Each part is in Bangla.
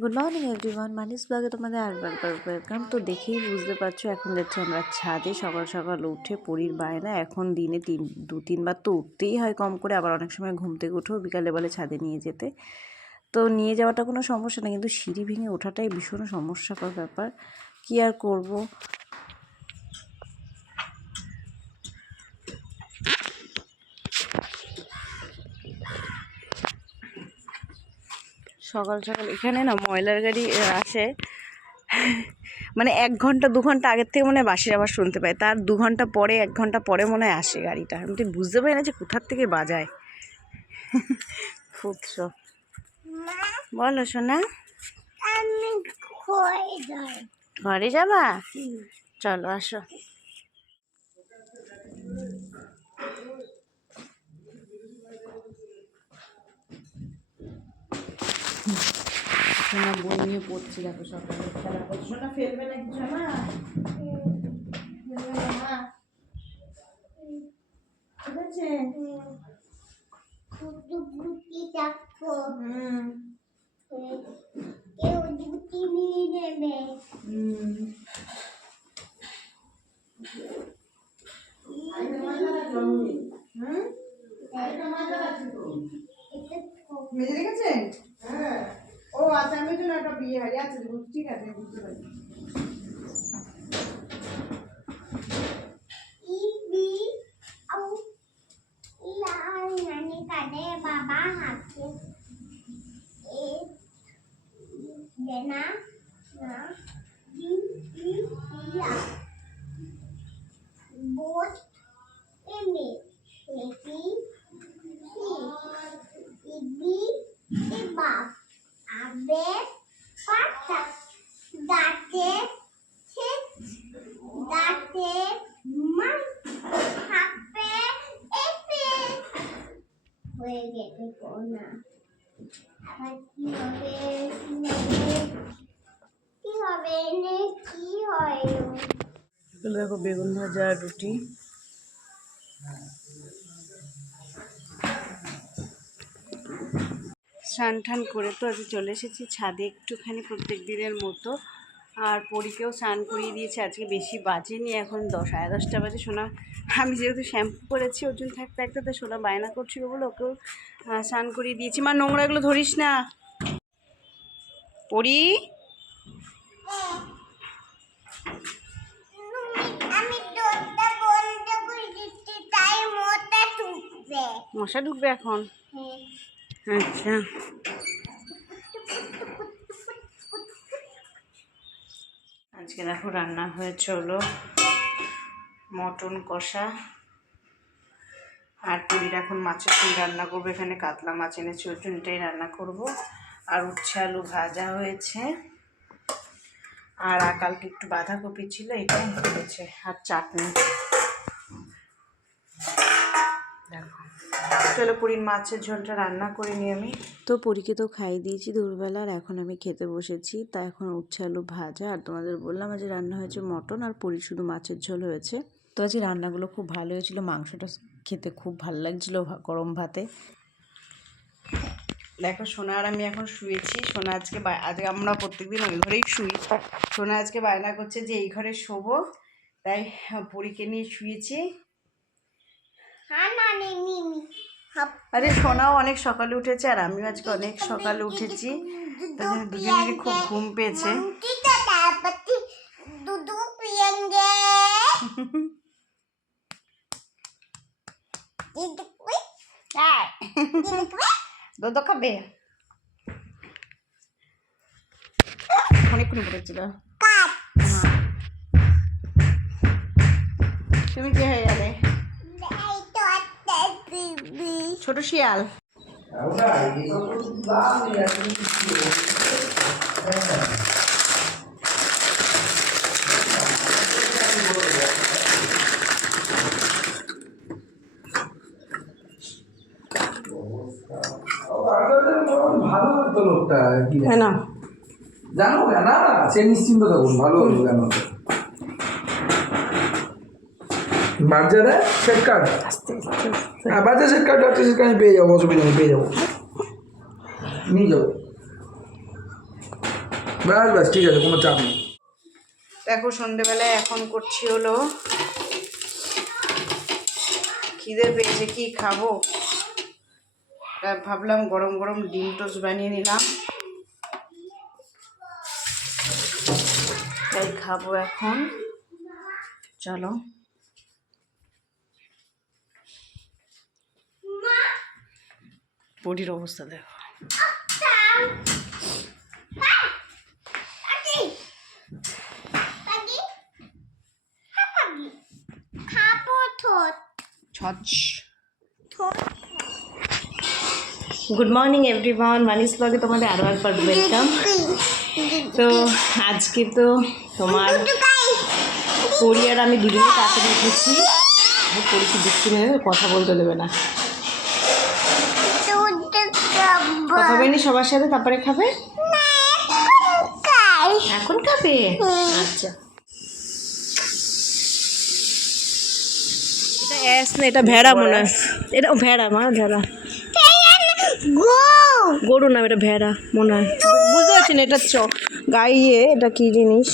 গুড মর্নিং এভরিওয়ান, মানিস ব্লগে তোমাদের আরেকবার ওয়েলকাম। তো দেখেই বুঝতে পারছো এখন যাচ্ছি আমরা ছাদে। সকাল সকাল উঠে পরীর বায়না, এখন দিনে 2-3 বার তো উঠতেই হয় কম করে, আবার অনেক সময় ঘুম থেকে উঠেও বিকালে বলে ছাদে নিয়ে যেতে। তো নিয়ে যাওয়াটা কোনো সমস্যা না, কিন্তু সিঁড়ি ভেঙে ওঠাটাই ভীষণ সমস্যাকর ব্যাপার। কি আর করব। সকাল সকাল এখানে না ময়লার গাড়ি আসে, মানে 1 ঘন্টা 2 ঘন্টা আগের থেকে মনে হয় বাঁশির আবার শুনতে পাই, তার 2 ঘন্টা পরে 1 ঘন্টা পরে মনে হয় আসে গাড়িটা। আমি তো বুঝতে পারি না যে কোথার থেকে বাজায়। ফুটছ বলো সোনা, ঘরে যাবা? চলো আসো। সোনা বই নিয়ে পড়ছি, দেখো সকালে খেলা করছো। সোনা ফেলবে না কিছু না, ফেলবে না, ঠিক আছে? কেউ জুতি নিয়ে নেবে। মেজে রেখেছে? হ্যাঁ। ও আচ্ছা, আমি জন্য একটা বিয়ে হয়। আচ্ছা ঠিক আছে, বুঝতে পারি। বাবা হাতে না না বোট এমে এটি ইবি ইবা আবে পাতা দাঁতে দাঁতে মান হাপে এপে হয়ে গেছে কোনা। আবার কি হবে কি হবে নে কি হয়? দেখো বেগুন ভাজা আর রুটি। স্নান টান করে তো আজ চলে এসেছি ছাদে একটুখানি, প্রত্যেক দিনের মতো। আর পরীকেও স্নান করিয়ে দিয়েছে, আজকে বেশি বাজেনি, এখন 10-10:30 বাজে। সোনা আমি যেহেতু শ্যাম্পু করেছি ওর জন্য থাকতে থাকতে, তো সোনা বায়না করছিল বলে ওকেও স্নান করিয়ে দিয়েছি। মা নোংরাগুলো ধরিস না পরি। মশা ঢুকবে এখন? আচ্ছা, আজকে দেখো রান্না হয়েছে হলো মটন কষা, আর পুরীর এখন মাছের ঝোল রান্না করবো। এখানে কাতলা মাছ এনেছি, ওর জন্য এটাই রান্না করবো। আর উচ্ছে আলু ভাজা হয়েছে, আর কালকে একটু বাঁধাকপি ছিল, এটাই হয়েছে, আর চাটনি। দেখো চলো পুরীর মাছের ঝোলটা রান্না করে নিই আমি। তো পুরীকে তো খাইয়ে দিয়েছি দুপুরবেলা, আর এখন আমি খেতে বসেছি। তা এখন উচ্ছে আলু ভাজা, আর তোমাদের বললাম আজ রান্না হয়েছে মটন, আর পুরী শুধু মাছের ঝোল হয়েছে। তো আজ রান্নাগুলো খুব ভালো হয়েছিল, মাংসটা খেতে খুব ভালো লাগছিলো গরম ভাতে। দেখো সোনা আর আমি এখন শুয়েছি। সোনা আজকে আমরা প্রত্যেকদিন ওই ঘরেই শুই। সোনা আজকে বায়না করছে যে এই ঘরে শোবো, তাই পুরীকে নিয়ে শুয়েছি। আরে সোনাও অনেক সকালে উঠেছে, আর আমিও আজকে অনেক সকালে উঠেছি, তাই জন্য দুজনেরই খুব ঘুম পেয়েছে। দুধ খাবে? অনেকক্ষণ পড়েছিল। তুমি কি হয়ে গেলে? ছোট শিয়াল। ভালো তো লোকটা না জানো না, সে নিশ্চিন্ত থাকুন, ভালো জানো। বাজারে সেট কার্ড, হ্যাঁ বাজারে সেট কার্ড আছে, সেটা আমি পেয়ে যাবো, অসুবিধা নেই, পেয়ে যাবো, নিয়ে যাবো। ব্যাস ব্যাস ঠিক আছে, কোনো চাপ নেই। দেখো সন্ধেবেলায় এখন করছি হলো খিদে পেয়েছে, কি খাবো, তা ভাবলাম গরম গরম ডিম টোস্ট বানিয়ে নিলাম, তাই খাবো এখন। চলো বডির অবস্থা দেখো। খাবো ঠোঁট ছচ। গুড মর্নিং এভরিওয়ান, মানিস ব্লগে তোমাদের আরও একবার ওয়েলকাম। তো আজকে তো তোমার পরি আর আমি দুজনে তাড়াতাড়ি উঠেছি। পরি কি দেখতে নেই, কথা বলতে দেবে না, কথা বলেনি সবার সাথে, তারপরে খাবে। এখন খাবে, আচ্ছা। এটা অ্যাস না, এটা ভেড়া মনে হয়, এটা ভেড়া, মা ভেড়া, গরু না, এটা ভেড়া মনে হয়, বুঝতে পারছি না। এটা গাইয়ে, এটা কি জিনিস?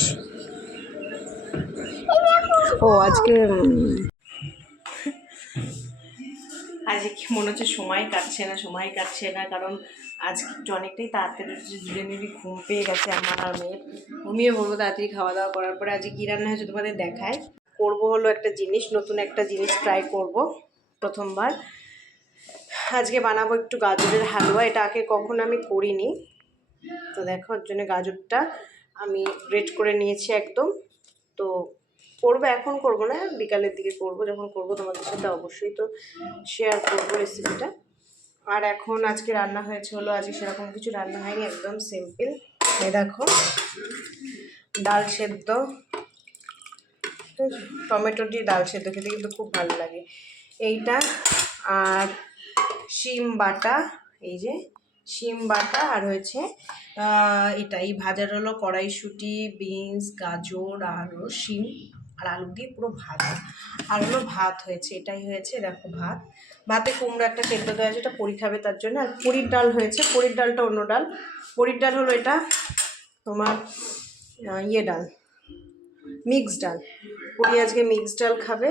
ও আজকে আজকে কি মনে হচ্ছে সময় কাটছে না, কারণ আজকে অনেকটাই তাড়াতাড়ি দুজনেরই ঘুম পেয়ে গেছে আমার আর মেয়ের। ঘুমিয়ে পড়বো তাড়াতাড়ি খাওয়া দাওয়া করার পরে। আজকে কী রান্না হয়েছে তোমাদের দেখায়। করবো হলো একটা জিনিস, নতুন একটা জিনিস ট্রাই করব প্রথমবার। আজকে বানাবো একটু গাজরের হালুয়া, এটা আগে কখনো আমি করিনি। তো দেখো ওর জন্য গাজরটা আমি গ্রেট করে নিয়েছি একদম। তো করবো, এখন করব না, বিকালের দিকে করব, যখন করব তোমাদের সাথে অবশ্যই তো শেয়ার করবো রেসিপিটা। আর এখন আজকে রান্না হয়েছে হলো, আজকে সেরকম কিছু রান্না হয়নি, একদম সিম্পল। এই দেখো ডাল সেদ্ধ, টমেটো দিয়ে ডাল সেদ্ধ খেতে কিন্তু খুব ভালো লাগে এইটা। আর শিম বাটা, এই যে শিম বাটা, আর হয়েছে এটা এই ভাজার হলো কড়াইশুঁটি, বিনস, গাজর আর শিম আর আলু দিয়ে পুরো ভাজা। আর হলো ভাত হয়েছে, এটাই হয়েছে। দেখো ভাত, ভাতে কুমড়ো একটা সেদ্ধ দেওয়া আছে, এটা পরি খাবে তার জন্য। আর পরির ডাল হয়েছে, পরির ডালটা অন্য ডাল। পরির ডাল হলো এটা তোমার ইয়ে ডাল, মিক্সড ডাল। পরি আজকে মিক্সড ডাল খাবে,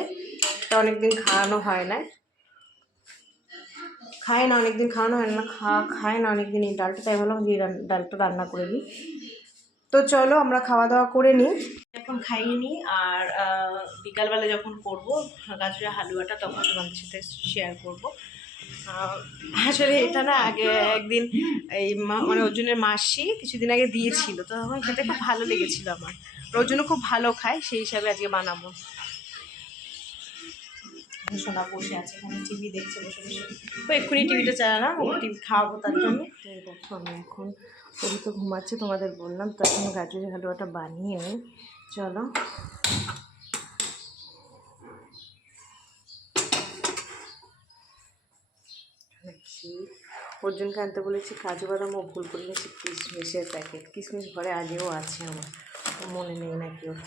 এটা অনেকদিন খাওয়ানো হয় না, খায় না অনেকদিন, খাওয়ানো হয় না, খায় না অনেকদিন এই ডালটা, তাই ভাবলাম যে ডালটা রান্না করে দিই। তো চলো আমরা খাওয়া দাওয়া করে নিই, এখন খাইয়ে নিই। আর বিকালবেলা যখন করবো গাজরের হালুয়াটা, তখন তোমাদের সাথে শেয়ার করবো। আসলে এটা না আগে একদিন এই মানে অর্জুনের মাসি কিছুদিন আগে দিয়েছিল, তো তখন খেতে খুব ভালো লেগেছিলো আমার। অর্জুন খুব ভালো খায়, সেই হিসাবে আজকে বানাবো। সোনা বসে আছে এখানে, টিভি দেখছে বসে বসে, তো এক্ষুনি টিভিটা চালালাম, ও টিভি খাওয়াবো তার জন্য। দেখো আমি এখন, ওই তো ঘুমাচ্ছে তোমাদের বললাম, তো এখন গাজরের হালুয়াটা বানিয়ে নিই। চলো অর্জুনকে আনতে বলেছি কাজু বাদাম, ও ভুল করে নিয়েছি কিশমিশের প্যাকেট। কিশমিশ ঘরে আগেও আছে আমার, মনে নেই নাকি ওর।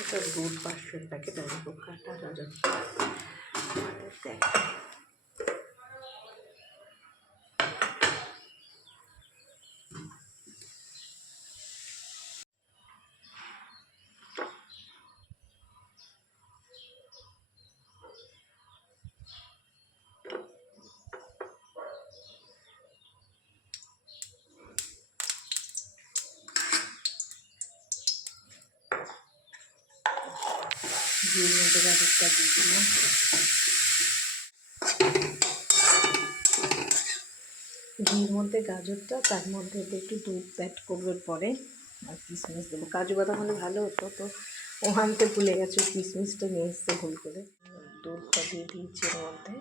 এটা দুধ 500 প্যাকেট আছে, কাটা রাজা দেখ। ঘির মধ্যে গাজরটা দিয়ে দিলাম, ঘির মধ্যে গাজরটা, তার মধ্যে একটু দুধ অ্যাড করবো পরে, আর কিশমিশ দেবো। কাজু বাদাম হলে ভালো হতো, তো ও আনতে ভুলে গেছে, কিশমিশটা নিয়ে এসছে ভুল করে। দুধটা দিয়ে দিয়েছি এর মধ্যে,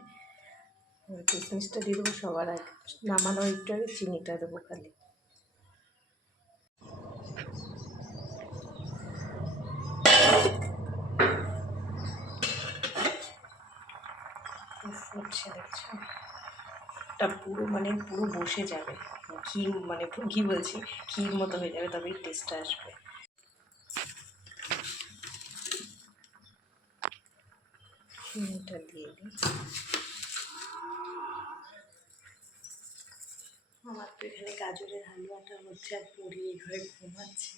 কিশমিশটা দিয়ে দেবো সবার আগে, নামানোর একটু আগে চিনিটা দেবো খালি। ফুটছে দেখছো, এটা পুরো মানে পুরো বসে যাবে, ঘি মানে ঘি বলছি, ক্ষীর মতো হয়ে যাবে, তবেই টেস্টটা আসবে। চিনিটা দিয়ে দিই, এখানে গাজরের হালুয়াটা হচ্ছে আর পুরি এই ঘরে ঘুমাচ্ছে,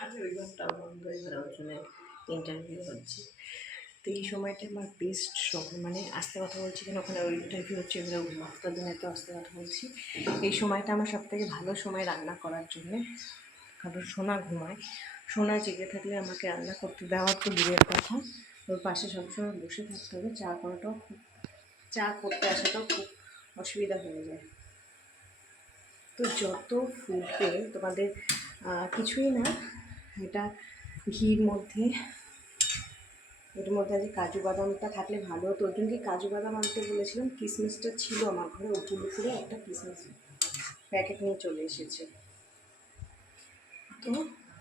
আর ওই ঘরটা বন্ধ, এই ঘরে ওজনের ইন্টারভিউ হচ্ছে। তো এই সময়টা আমার বেস্ট সময়, মানে আস্তে কথা বলছি কেন, ওখানে ওই ইন্টারভিউ হচ্ছে, এগুলো মাত্রা দিনে তো আস্তে কথা বলছি। এই সময়টা আমার সবথেকে ভালো সময় রান্না করার জন্যে, কারণ সোনা ঘুমায়, সোনা জেগে থাকলে আমাকে রান্না করতে দেওয়ার তো দূরের কথা, ওর পাশে সবসময় বসে থাকতে হবে, চা করতে আসাটাও খুব অসুবিধা হয়ে যায়। তো যত ফুটবে তোমাদের কিছুই না, এটা ঘির মধ্যে, এর মধ্যে আজ কাজু বাদামটা থাকলে ভালো হতো, ওর জন্য কি কাজু বাদাম আনতে বলেছিলাম, কিশমিশটা ছিল আমার ঘরে, ওগুলো করে একটা কিশমিশ প্যাকেট নিয়ে চলে এসেছে। তো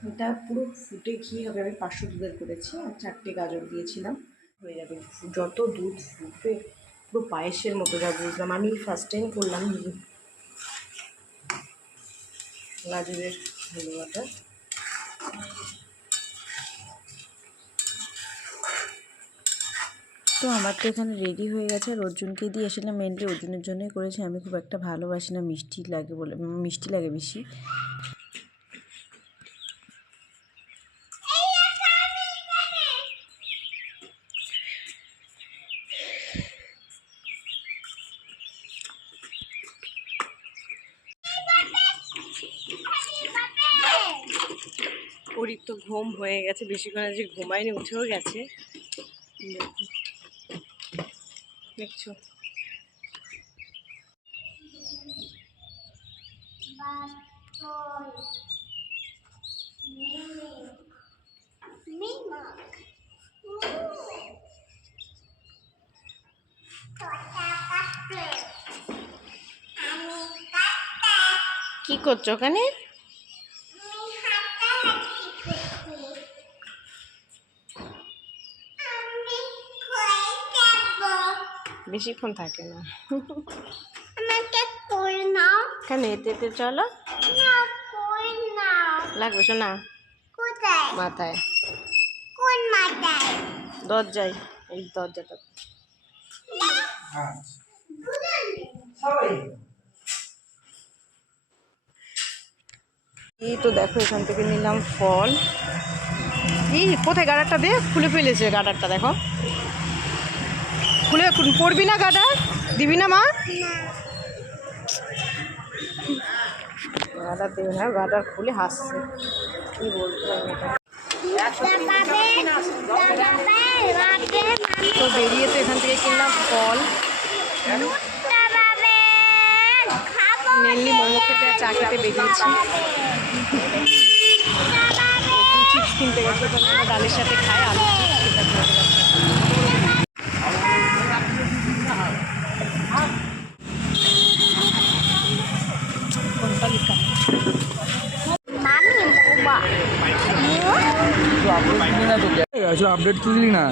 এটা পুরো ফুটে ঘি হবে, আমি 500 দুধের করেছি আর 4টে গাজর দিয়েছিলাম, হয়ে যাবে। যত দুধ ফুটবে পুরো পায়েসের মতো, যা বুঝলাম, আমি ফার্স্ট টাইম করলাম গাজরের হালুয়াটা। তো আমার তো এখানে রেডি হয়ে গেছে, আর অর্জুনকে দিয়ে আসলে মেনলি অর্জুনের জন্যই করেছি, আমি খুব একটা ভালোবাসি না মিষ্টি লাগে বলে, মিষ্টি লাগে বেশি। ওরই তো ঘুম হয়ে গেছে, বেশিক্ষণ আজকে ঘুমায়নি, উঠেও গেছে, দেখছো। কি করছো ওখানে? বেশিক্ষণ থাকে না। কেন এতে এতে চলো, লাগবে শোনা মাথায়, দরজায়, এই দরজাটা। এই তো দেখো এখান থেকে নিলাম ফল। এই কোথায় গাডারটা দিয়ে খুলে ফেলেছে, গাডারটা দেখো, খুলে পড়বি না, গাডার দিবি না মা, গাডার দেবে না, গাডার খুলে হাসছে, কি বলতো তো বেরিয়ে তো এখান থেকে কিনলাম ফল, মেনলি মোমো খেতে আর চা খেতে বেরিয়েছি। চিপস কিনতে গেছে, ডালের সাথে খায় আলু আপডেট তো দিলি না।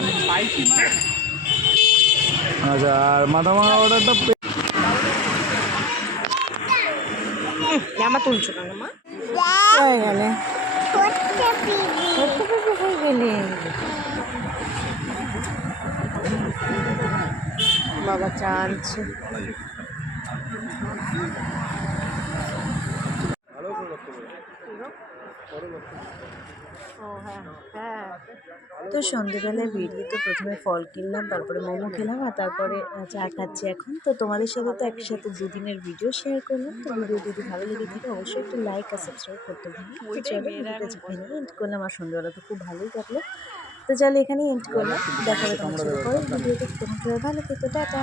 আচ্ছা, আর মাথা মাখা অর্ডারটা জামা তুলছো না মা, হয়ে গেলে হয়ে গেলে বাবা চা আনছে। তো সন্ধ্যেবেলায় বেরিয়ে তো প্রথমে ফল কিনলাম, তারপরে মোমো খেলাম, আর তারপরে চা খাচ্ছি এখন। তো তোমাদের সাথে তো একসাথে দুদিনের ভিডিও শেয়ার করলাম। তো ভিডিও যদি ভালো লেগে থাকে অবশ্যই একটু লাইক আর সাবস্ক্রাইব করতে ভুলি। তো চলো ভিডিওটা যেখানে এন্ড করলাম, আর সন্ধ্যেবেলা তো খুব ভালোই কাটলো। তো চলো এখানেই এন্ড করলাম, দেখা হবে তোমার সাথে পরের ভিডিওতে। তোমার ভালো থেকো, টাটা।